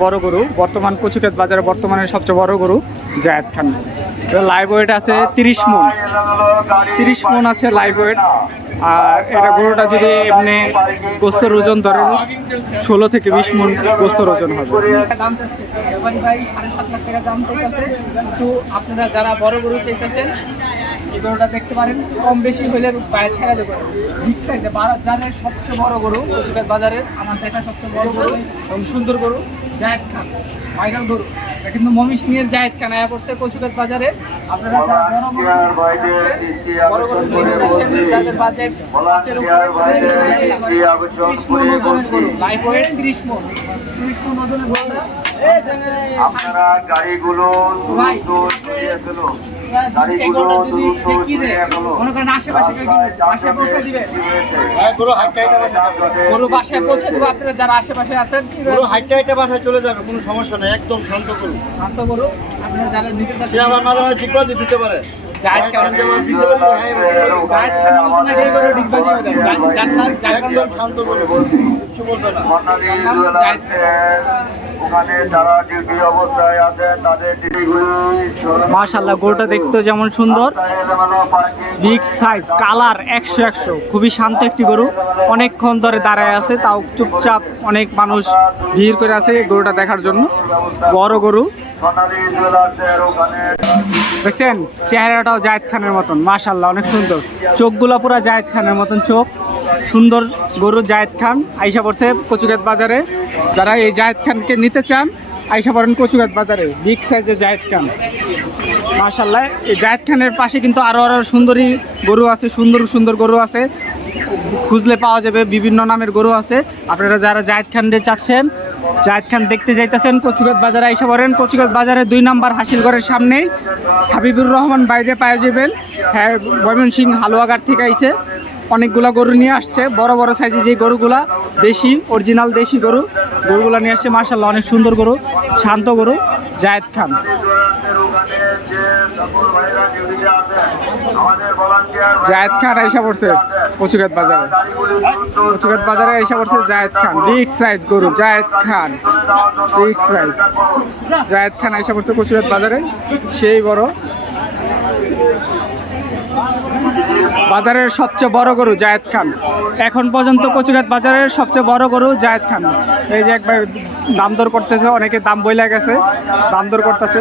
বড় গরু। বর্তমান কচুক্ষেত বাজারে বর্তমানে সবচেয়ে বড় গরু জায়েদ খান। লাইভ ওয়েট আছে তিরিশ মন। তিরিশ মন আছে লাইভ ওয়েট আর এটা গরুটা যদি এমনি গোস্তর ওজন ধরেন, ষোলো থেকে বিশ মন গোস্তর ওজন হবে। আপনারা যারা বড় গরু চাইতেছেন গরুটা দেখতে পারেন কম বেশি হলে পায়ে ছেড়ে দেবো। বিগ সাইজে বাজারের সবচেয়ে বড় গরু কচুকার বাজারের আমার দেখা সবচেয়ে বড় গরু এবং সুন্দর গরু জায়েদ খান ভাইরাল গরু। এটা কিন্তু মমি সিং এর জায়েদ খান আয়া পড়ছে কচুকার বাজারে। আপনারা বড় গরু নিতে চাচ্ছেন, যাদের বাজেট পাঁচের উপরে, ত্রিশ মণ ওজনের গরু। লাইফ ওয়েট ত্রিশ মন। ত্রিশ মন ওজনের গরুটা আপনারা গাড়িগুলো দেবে? আপনারা যারা আশেপাশে আছেন হাইটটা হাইটটা বাসায় চলে যাবে কোনো সমস্যা নেই একদম শান্ত করুন শান্ত গরু আপনারা যারা সে আবার মাঝে মাঝে ডিগবাজি দিতে পারে। হ্যাঁ, একদম শান্ত কিছু বলবে না। আছেন তাদের মাশাল্লাহ গরুটা দেখতে যেমন সুন্দর। বিগ সাইজ কালার একশো একশো। খুবই শান্ত একটি গরু। অনেকক্ষণ ধরে দাঁড়ায় আছে, তাও চুপচাপ অনেক মানুষ ভিড় করে আছে গরুটা দেখার জন্য। বড় গরু। দেখছেন? চেহারাটাও জায়েদ খানের মতন মাশাল্লাহ অনেক সুন্দর। চোখগুলো পুরো জায়েদ খানের মতন চোখ। সুন্দর গরু জায়েদ খান আইসা পড়ছে কচুগাত বাজারে। যারা এই জায়েদ খানকে নিতে চান, আইসা পড়েন কচুগাত বাজারে, বিগ সাইজের জায়েদ খান। মাশাল্লাহ এই জায়েদ খানের পাশে কিন্তু আরও আরও সুন্দরী গরু আছে, সুন্দর সুন্দর গরু আছে। খুঁজলে পাওয়া যাবে বিভিন্ন নামের গরু আছে। আপনারা যারা জায়েদ খানকে চাচ্ছেন, জায়েদ খান দেখতে যাইতেছেন কচুগাত বাজারে এসে পড়েন। কচুগাত বাজারে দুই নাম্বার হাসিলগড়ের সামনেই হাবিবুর রহমান বাইরে পাওয়া যাবেন। হ্যাঁ সিং হালুয়াঘাট থেকে আইছে। অনেকগুলা গরু নিয়ে আসছে। বড় বড় সাইজে যে গরুগুলা, দেশি অরিজিনাল দেশি গরু, গরুগুলা নিয়ে আসছে মার্শাল্লাহ অনেক সুন্দর গরু, শান্ত গরু, জায়েদ খান। জায়েদ খান আইসা পড়ছে কচুগাত বাজারে। কচুগাত বাজারে এসে পড়ছে জায়েদ খান। বিগ সাইজ গরু, জায়েদ খান। বিগ সাইজ জায়েদ খান এসে পড়ছে কচুগাত বাজারে। সেই বড় বাজারের সবচেয়ে বড় গরু জায়েদ খান। এখন পর্যন্ত কচুঘাত বাজারের সবচেয়ে বড় গরু জায়েদ খান। এই যে একবার দাম দর করতেছে, অনেকে দাম বইলা গেছে, দাম দর করতেছে।